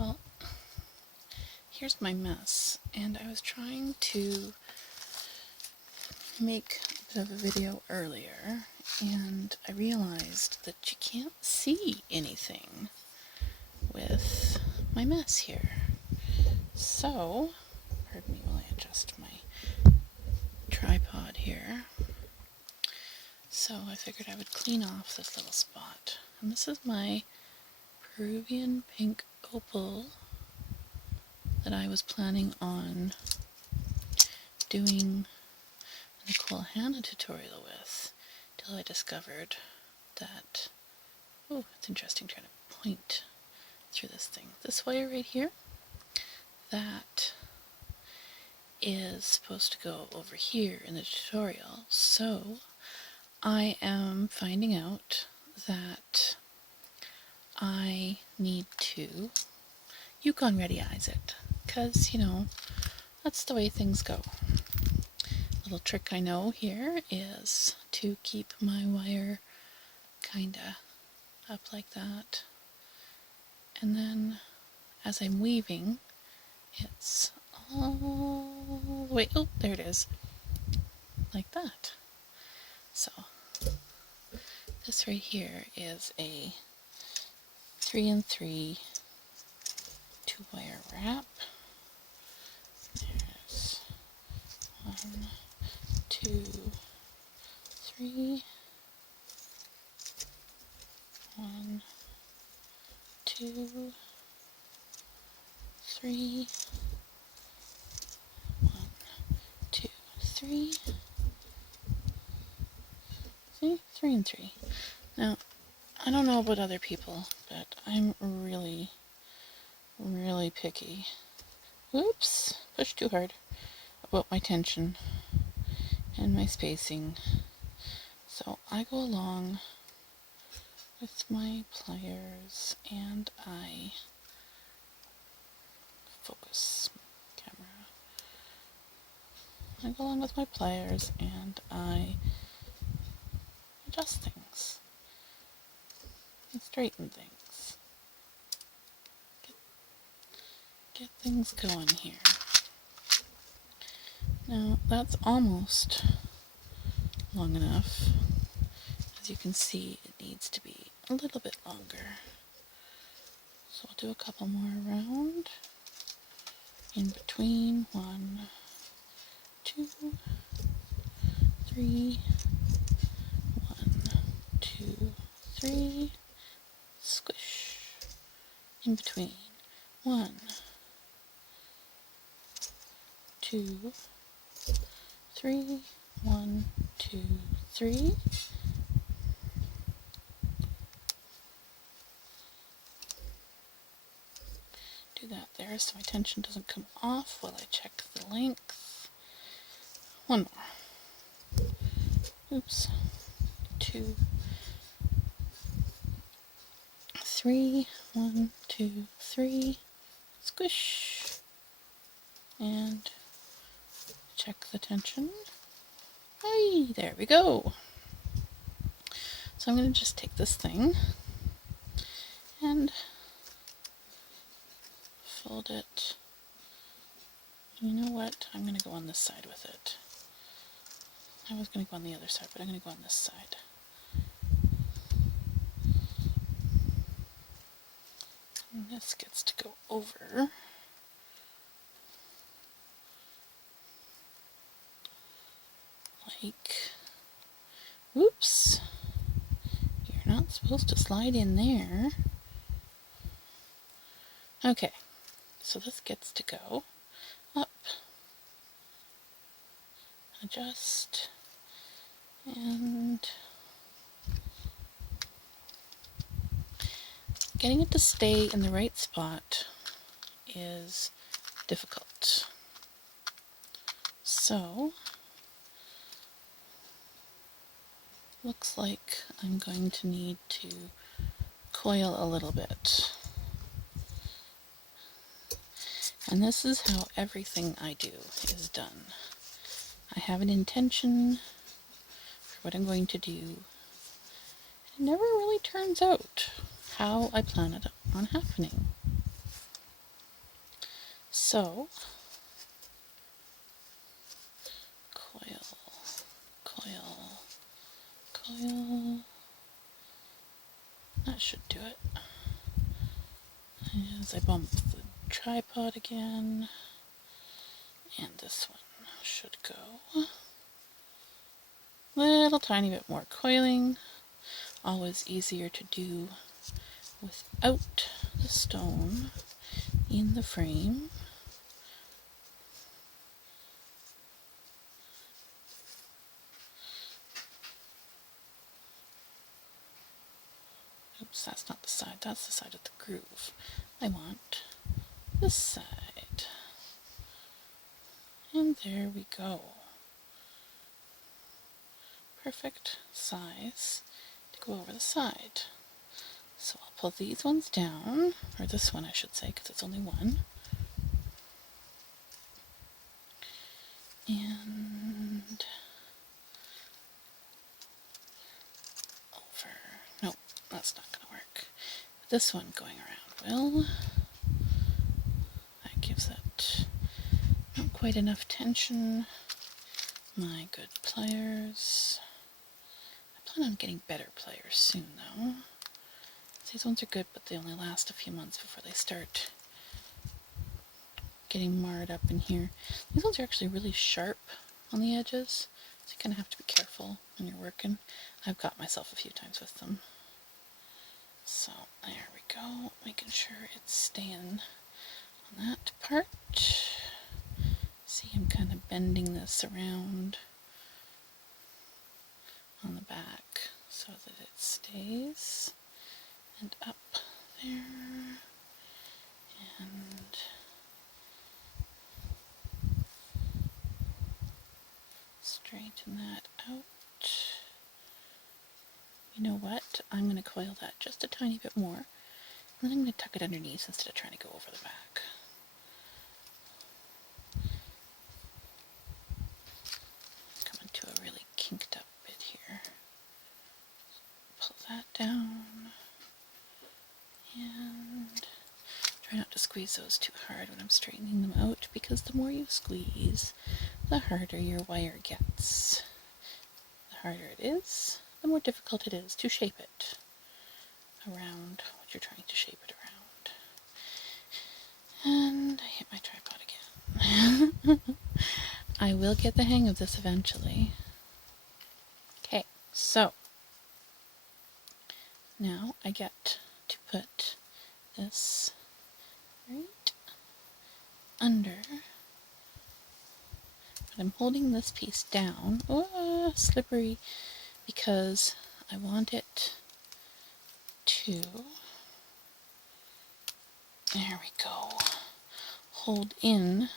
Well, here's my mess, and I was trying to make a bit of a video earlier, and I realized that you can't see anything with my mess here. So, pardon me while I adjust my tripod here. So I figured I would clean off this little spot. And this is my Peruvian pink opal that I was planning on doing a Nicole Hannah tutorial with, till I discovered that, oh, it's interesting trying to point through this thing. This wire right here, that is supposed to go over here in the tutorial, so I am finding out that I need to Yukon ready-eyes it, because, you know, that's the way things go. Little trick I know here is to keep my wire kinda up like that, and then as I'm weaving, it's all the way, oh, there it is, like that. So this right here is a 3-in-3 2-wire wrap. There's 1, 2, 3, 1, 2, 3, 1, 2, 3. See? 3-in-3. Now, I don't know about other people, but I'm really picky. Oops, pushed too hard about my tension and my spacing. So I go along with my pliers and I focus camera. I go along with my pliers and I adjust things and straighten things. Get things going here. Now that's almost long enough. As you can see, it needs to be a little bit longer. So I'll do a couple more around. In between, 1, 2, 3, 1, 2, 3, squish. In between, 1, 2, 3, 1, 2, 3. Do that there so my tension doesn't come off while I check the length. One more. Oops. 2, 3, 1, 2, 3. Squish. And check the tension. Hey, there we go. So I'm going to just take this thing and fold it. You know what? I'm going to go on this side with it. I was going to go on the other side, but I'm going to go on this side. And this gets to go over. Like, whoops, you're not supposed to slide in there. Okay, so this gets to go up, adjust, and getting it to stay in the right spot is difficult. So, looks like I'm going to need to coil a little bit. And this is how everything I do is done. I have an intention for what I'm going to do. It never really turns out how I plan it on happening. So, coil, coil, coil. That should do it. As I bump the tripod again, and this one should go. Little tiny bit more coiling. Always easier to do without the stone in the frame. Oops, that's not the side, that's the side of the groove. I want this side. And there we go. Perfect size to go over the side. So I'll pull these ones down, or this one I should say, because it's only one. And over. Nope, that's not going to work. This one going around will. That gives it not quite enough tension. My good pliers. I plan on getting better pliers soon though. These ones are good, but they only last a few months before they start getting marred up in here. These ones are actually really sharp on the edges, so you kind of have to be careful when you're working. I've got myself a few times with them. So there we go, making sure it's staying on that part. See, I'm kind of bending this around on the back so that it stays, and up there, and straighten that out. You know what? I'm going to coil that just a tiny bit more, and then I'm going to tuck it underneath instead of trying to go over the back. Coming to a really kinked up bit here. Pull that down, and try not to squeeze those too hard when I'm straightening them out, because the more you squeeze, the harder your wire gets. The harder it is, the more difficult it is to shape it around what you're trying to shape it around. And I hit my tripod again. I will get the hang of this eventually. Okay, so now I get to put this right under, but I'm holding this piece down. Oh, slippery, because I want it to, there we go, hold in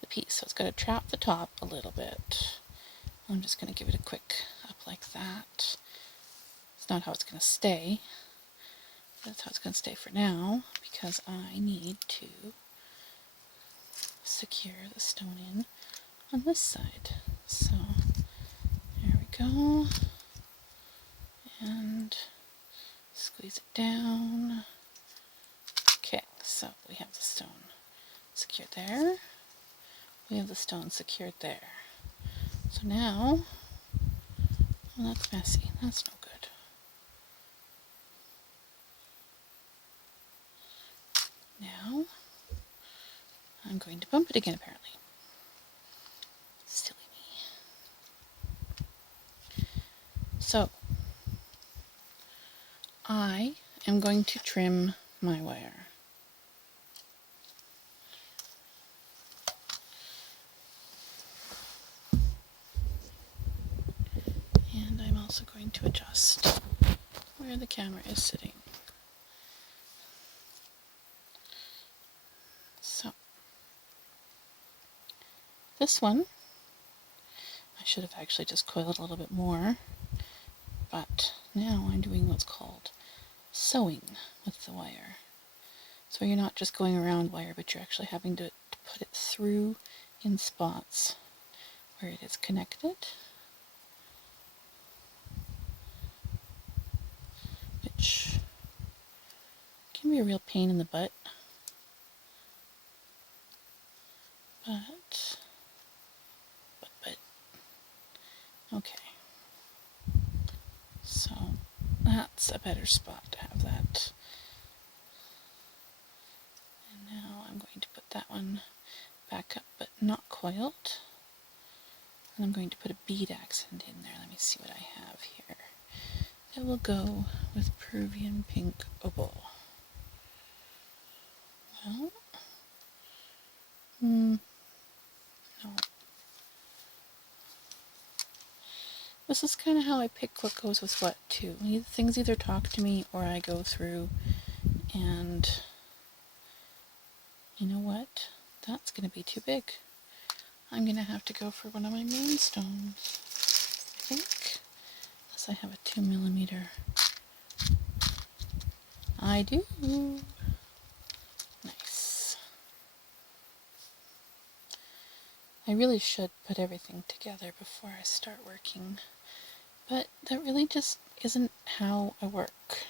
the piece. So it's got to trap the top a little bit. I'm just going to give it a quick up like that. It's not how it's going to stay. That's how it's going to stay for now, because I need to secure the stone in on this side. So there we go. And squeeze it down. Okay, so we have the stone secured there. We have the stone secured there. So now, oh, that's messy. That's no good. Now, I'm going to bump it again, apparently. Silly me. So, I am going to trim my wire. And I'm also going to adjust where the camera is sitting. So, this one, I should have actually just coiled a little bit more, but now I'm doing what's called sewing with the wire. So you're not just going around wire, but you're actually having to put it through in spots where it is connected, which can be a real pain in the butt. but, okay. So that's a better spot to have that. And now I'm going to put that one back up, but not coiled. And I'm going to put a bead accent in there. Let me see what I have here. It will go with Peruvian pink opal. Well, no. This is kind of how I pick what goes with what, too. Things either talk to me or I go through and, you know what? That's going to be too big. I'm going to have to go for one of my moonstones, I think. Unless I have a 2mm. I do. Nice. I really should put everything together before I start working, but that really just isn't how I work.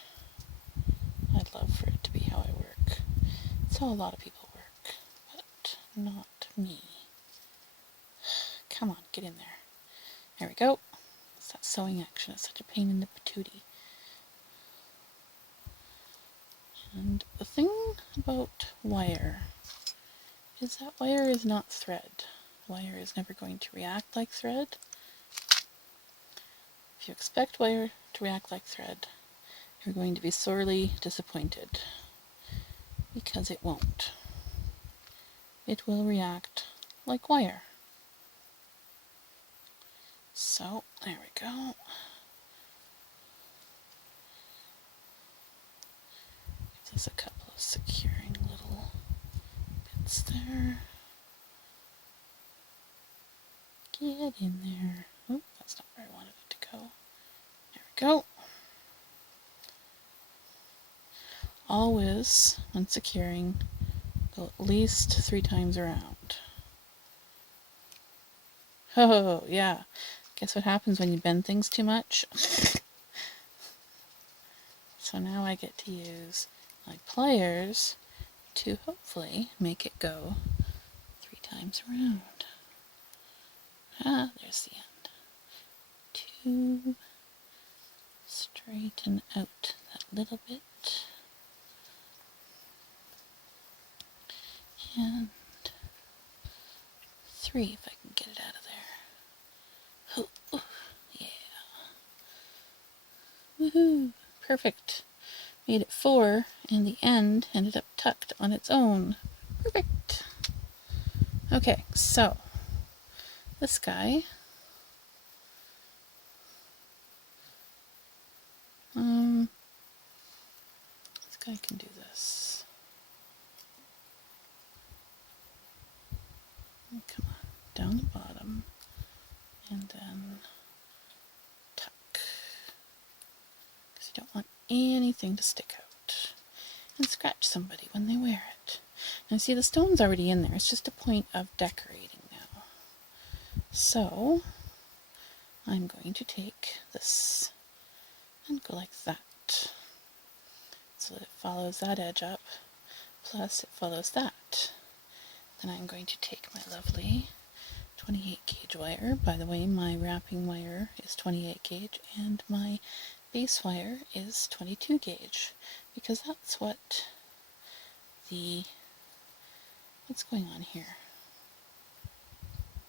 I'd love for it to be how I work. It's how a lot of people work, but not me. Come on, get in there. There we go. It's that sewing action. It's such a pain in the patootie. And the thing about wire is that wire is not thread. Wire is never going to react like thread. If you expect wire to react like thread, you're going to be sorely disappointed, because it won't. It will react like wire. So, there we go. There's a couple of securing little bits there. Get in there. Oh, that's not where I wanted it to go. There we go. Always, when securing, go at least 3 times around. Oh, yeah. Guess what happens when you bend things too much? So now I get to use my pliers to hopefully make it go 3 times around. Ah, there's the end. To straighten out that little bit. And 3 if I can get it out of there. Oh, yeah. Woohoo! Perfect. Made it 4, and the end ended up tucked on its own. Perfect. Okay, so this guy, this guy can do this. Come on, down the bottom, and then tuck, because you don't want anything to stick out and scratch somebody when they wear it. Now see, the stone's already in there. It's just a point of decorating now. So I'm going to take this and go like that, so that it follows that edge up, plus it follows that. Then I'm going to take my lovely 28 gauge wire. By the way, my wrapping wire is 28 gauge and my base wire is 22 gauge, because that's what's going on here.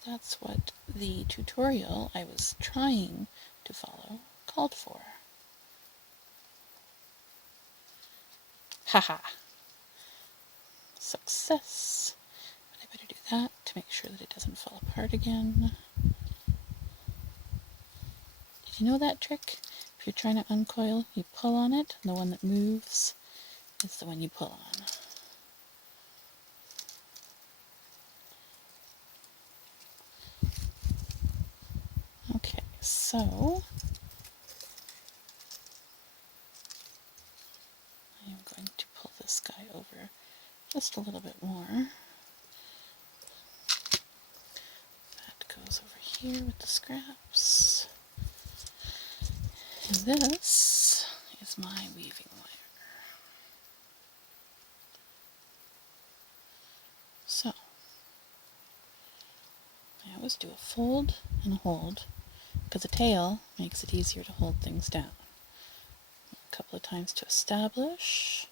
That's what the tutorial I was trying to follow called for. Haha. Success. But I better do that to make sure that it doesn't fall apart again. Did you know that trick? If you're trying to uncoil, you pull on it, and the one that moves is the one you pull on. Okay, so I'm going to pull this guy over just a little bit more. That goes over here with the scraps. And this is my weaving wire. So always do a fold and a hold, because a tail makes it easier to hold things down. A couple of times to establish,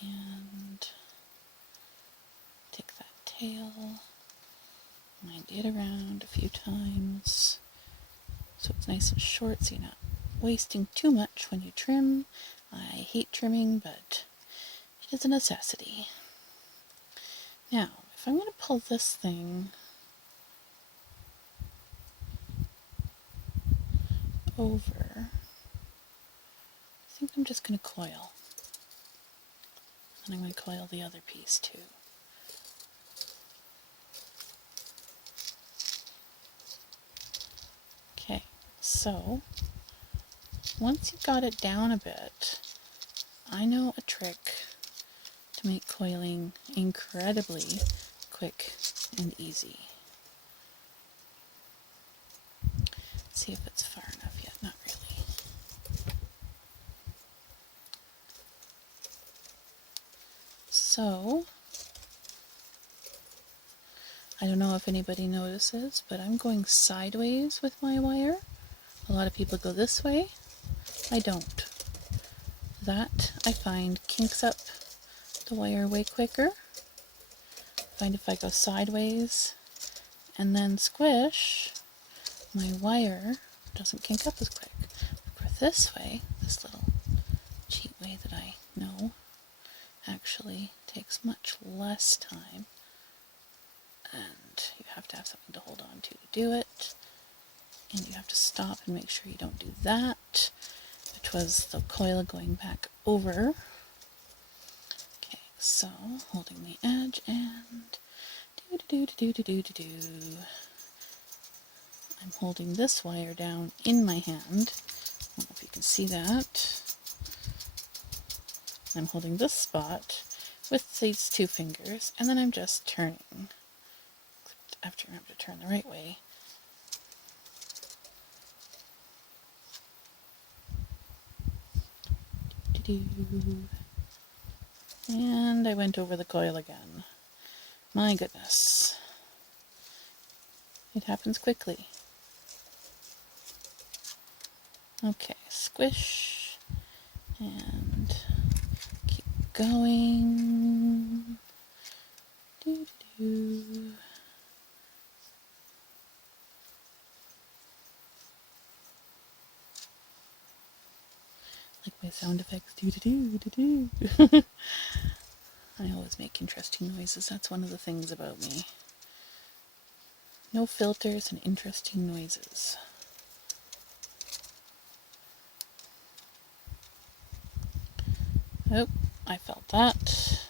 and take that tail, wind it around a few times so it's nice and short so you're not wasting too much when you trim. I hate trimming, but it is a necessity. Now, if I'm going to pull this thing over, I think I'm just going to coil. And I'm going to coil the other piece too. Okay, so once you've got it down a bit, I know a trick to make coiling incredibly quick and easy. Let's see if it's far enough yet. Not really. So, I don't know if anybody notices, but I'm going sideways with my wire. A lot of people go this way. I don't. That, I find, kinks up the wire way quicker. I find if I go sideways and then squish, my wire doesn't kink up as quick. But this way, this little cheat way that I know, actually takes much less time, and you have to have something to hold on to do it, and you have to stop and make sure you don't do that, which was the coil going back over. Okay, so holding the edge and do. I'm holding this wire down in my hand. I don't know if you can see that. I'm holding this spot with these two fingers, and then I'm just turning. I have to remember to turn the right way. And I went over the coil again. My goodness. It happens quickly. Okay, squish, and keep going. Like my sound effects. I always make interesting noises. That's one of the things about me. No filters and interesting noises. Oh, I felt that.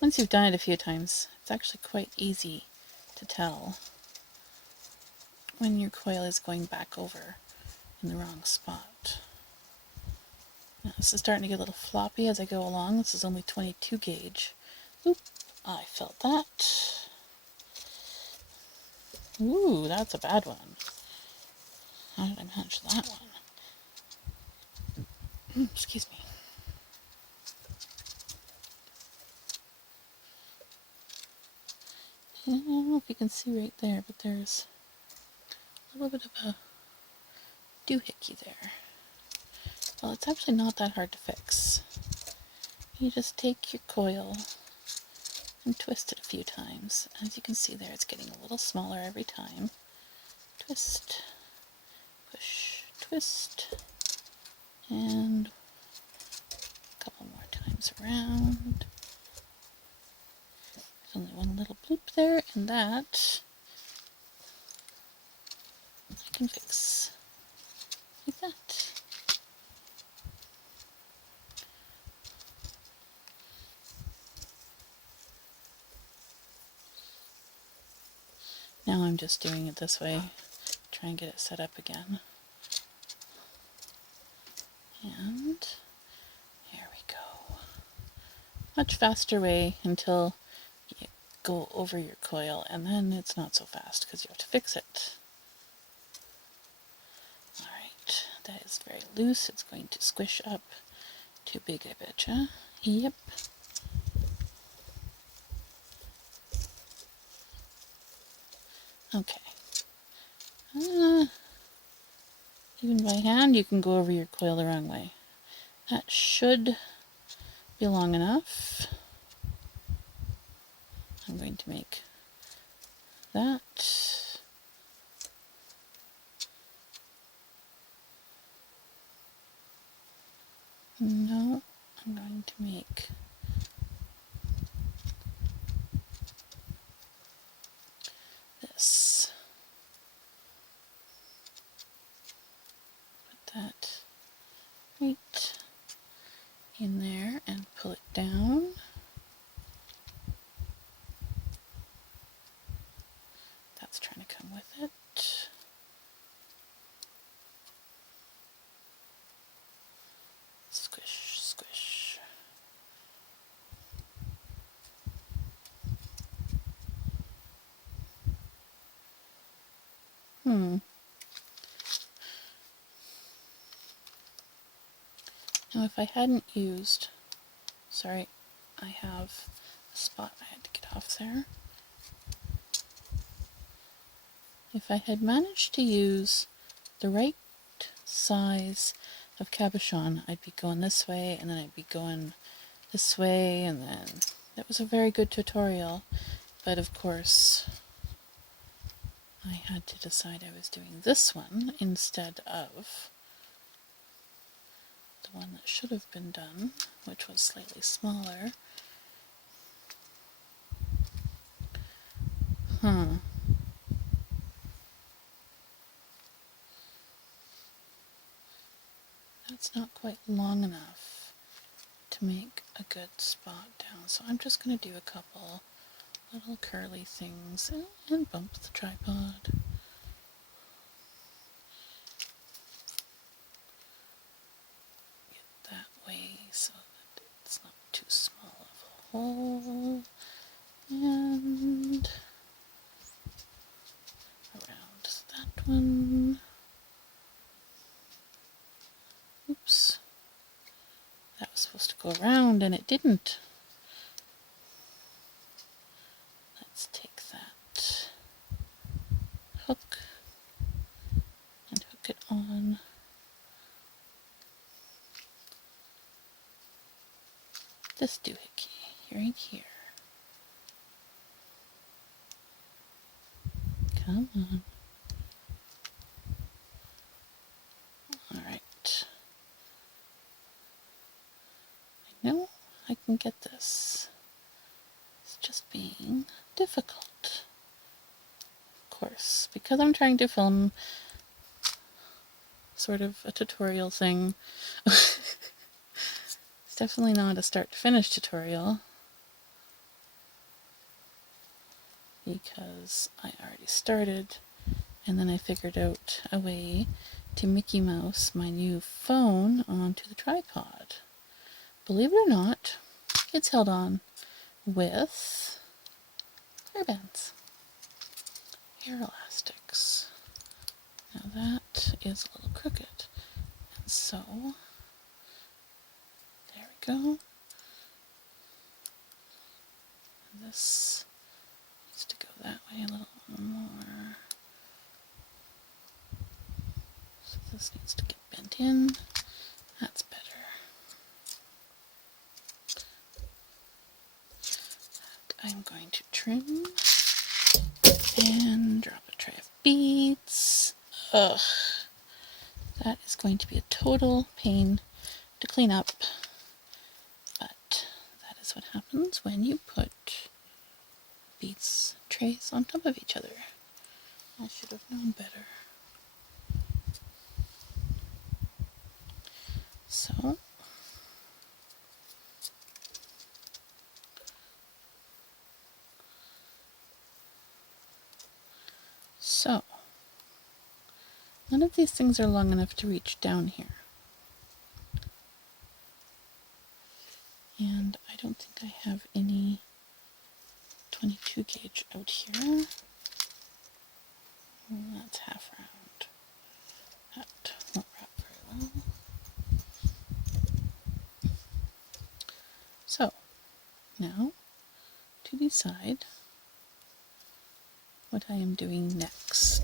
Once you've done it a few times, it's actually quite easy to tell when your coil is going back over in the wrong spot. Now, this is starting to get a little floppy as I go along. This is only 22 gauge. Oop, I felt that. Ooh, that's a bad one. How did I manage that one? Excuse me. I don't know if you can see right there, but there's a little bit of a doohickey there. Well, it's actually not that hard to fix. You just take your coil and twist it a few times. As you can see there, it's getting a little smaller every time. Twist, push, twist, and a couple more times around. There's only one little bloop there, and that I can fix like that. Now I'm just doing it this way, try and get it set up again. And here we go. Much faster way until you go over your coil, and then it's not so fast because you have to fix it. Alright, that is very loose. It's going to squish up. Too big, I betcha. Yep. Okay. Even by hand, you can go over your coil the wrong way. That should be long enough. I'm going to make that. No, I'm going to make this. Put that right in there and pull it down. That's trying to come with it. Squish, squish. Now if I hadn't used, sorry, I have a spot I had to get off there. If I had managed to use the right size of cabochon, I'd be going this way, and then I'd be going this way, and then that was a very good tutorial. But of course, I had to decide I was doing this one instead of the one that should have been done, which was slightly smaller. That's not quite long enough to make a good spot down, so I'm just going to do a couple little curly things and bump the tripod. Get that way so that it's not too small of a hole, and around that one. Oops, that was supposed to go around and it didn't. Let's take that hook and hook it on this doohickey right here. Come on. Alright. I know I can get this. It's just being difficult. Of course, because I'm trying to film sort of a tutorial thing. It's definitely not a start to finish tutorial, because I already started and then I figured out a way to Mickey Mouse my new phone onto the tripod. Believe it or not, it's held on with hair bands, hair elastics. Now that is a little crooked, and so there we go. This needs to go that way a little more. So this needs to get bent in. That's better. And I'm going to trim and drop a tray of beads. Ugh. That is going to be a total pain to clean up. But that is what happens when you put beads trays on top of each other. I should have known better. So none of these things are long enough to reach down here. And I don't think I have any 22 gauge out here. That's half round. That won't wrap very well. So now to decide what I am doing next.